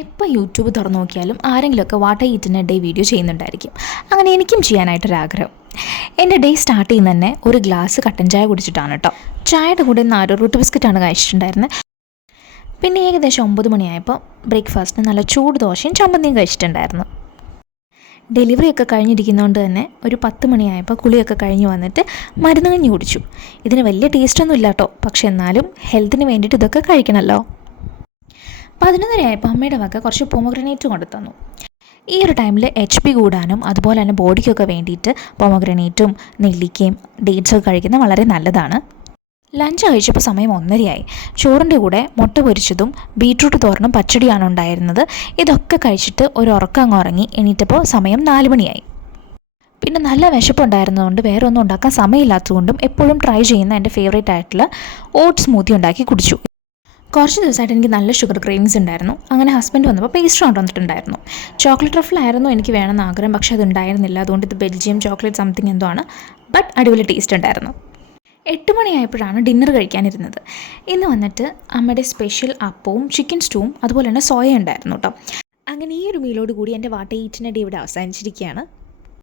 എപ്പോൾ യൂട്യൂബ് തുറന്നു നോക്കിയാലും ആരെങ്കിലുമൊക്കെ what I eat in a day video ചെയ്യുന്നുണ്ടായിരിക്കും. അങ്ങനെ എനിക്കും ചെയ്യാനായിട്ടൊരാഗ്രഹം. എൻ്റെ ഡേ സ്റ്റാർട്ട് ചെയ്യുന്ന തന്നെ ഒരു ഗ്ലാസ് കട്ടൻ ചായ കുടിച്ചിട്ടാണ് കേട്ടോ. ചായയുടെ കൂടെ നാരോ റൂട്ട് ബിസ്ക്കറ്റാണ് കഴിച്ചിട്ടുണ്ടായിരുന്നത്. പിന്നെ ഏകദേശം 9 മണിയായപ്പോൾ ബ്രേക്ക്ഫാസ്റ്റിന് നല്ല ചൂട് ദോശയും ചമ്മന്തിയും കഴിച്ചിട്ടുണ്ടായിരുന്നു. ഡെലിവറിയൊക്കെ കഴിഞ്ഞിരിക്കുന്നതുകൊണ്ട് തന്നെ ഒരു 10 മണിയായപ്പോൾ കുളിയൊക്കെ കഴിഞ്ഞ് വന്നിട്ട് മരുന്ന് കഞ്ഞി കുടിച്ചു. ഇതിന് വലിയ ടേസ്റ്റൊന്നും ഇല്ല കേട്ടോ, പക്ഷെ എന്നാലും ഹെൽത്തിന് വേണ്ടിയിട്ട് ഇതൊക്കെ കഴിക്കണമല്ലോ. 11:30 അമ്മയുടെ വക കുറച്ച് പൊമഗ്രനേറ്റ് കൊണ്ടു തന്നു. ഈ ഒരു ടൈമിൽ HP കൂടാനും അതുപോലെ തന്നെ ബോഡിക്കൊക്കെ വേണ്ടിയിട്ട് പൊമഗ്രനേറ്റും നെല്ലിക്കയും ഡേറ്റ്സൊക്കെ കഴിക്കുന്നത് വളരെ നല്ലതാണ്. ലഞ്ച് കഴിച്ചപ്പോൾ സമയം 1:30. ചോറിൻ്റെ കൂടെ മുട്ട പൊരിച്ചതും ബീട്രൂട്ട് തോരനും പച്ചടിയാണ് ഉണ്ടായിരുന്നത്. ഇതൊക്കെ കഴിച്ചിട്ട് ഒരു ഉറക്കം അങ്ങ് ഉറങ്ങി. എണീറ്റപ്പോൾ സമയം 4 മണിയായി. പിന്നെ നല്ല വിശപ്പുണ്ടായിരുന്നതുകൊണ്ട് വേറെ ഒന്നും ഉണ്ടാക്കാൻ സമയമില്ലാത്തതുകൊണ്ടും എപ്പോഴും ട്രൈ ചെയ്യുന്ന എൻ്റെ ഫേവറേറ്റ് ആയിട്ടുള്ള ഓട്സ് സ്മൂത്തി ഉണ്ടാക്കി കുടിച്ചു. കുറച്ച് ദിവസമായിട്ട് എനിക്ക് നല്ല ഷുഗർ ക്രേവിങ്സ് ഉണ്ടായിരുന്നു. അങ്ങനെ ഹസ്ബൻഡ് വന്നപ്പോൾ പേസ്ട്രി കൊണ്ടുവന്നിട്ടുണ്ടായിരുന്നു. ചോക്ലേറ്റ് ട്രഫിലായിരുന്നു എനിക്ക് വേണമെന്ന് ആഗ്രഹം, പക്ഷേ അത് ഉണ്ടായിരുന്നില്ല. അതുകൊണ്ട് ഇത് ബെൽജിയം ചോക്ലേറ്റ് സംതിങ് എന്തോ ആണ്. ബട്ട് അടിപൊളി ടേസ്റ്റ് ഉണ്ടായിരുന്നു. 8 മണിയായപ്പോഴാണ് ഡിന്നർ കഴിക്കാനിരുന്നത്. ഇന്ന് വന്നിട്ട് അമ്മയുടെ സ്പെഷ്യൽ അപ്പവും ചിക്കൻ സ്റ്റൂവും അതുപോലെ തന്നെ സോയ ഉണ്ടായിരുന്നു കേട്ടോ. അങ്ങനെ ഈ ഒരു മീലോട് കൂടി എൻ്റെ what I eat in a day ഇവിടെ അവസാനിച്ചിരിക്കുകയാണ്.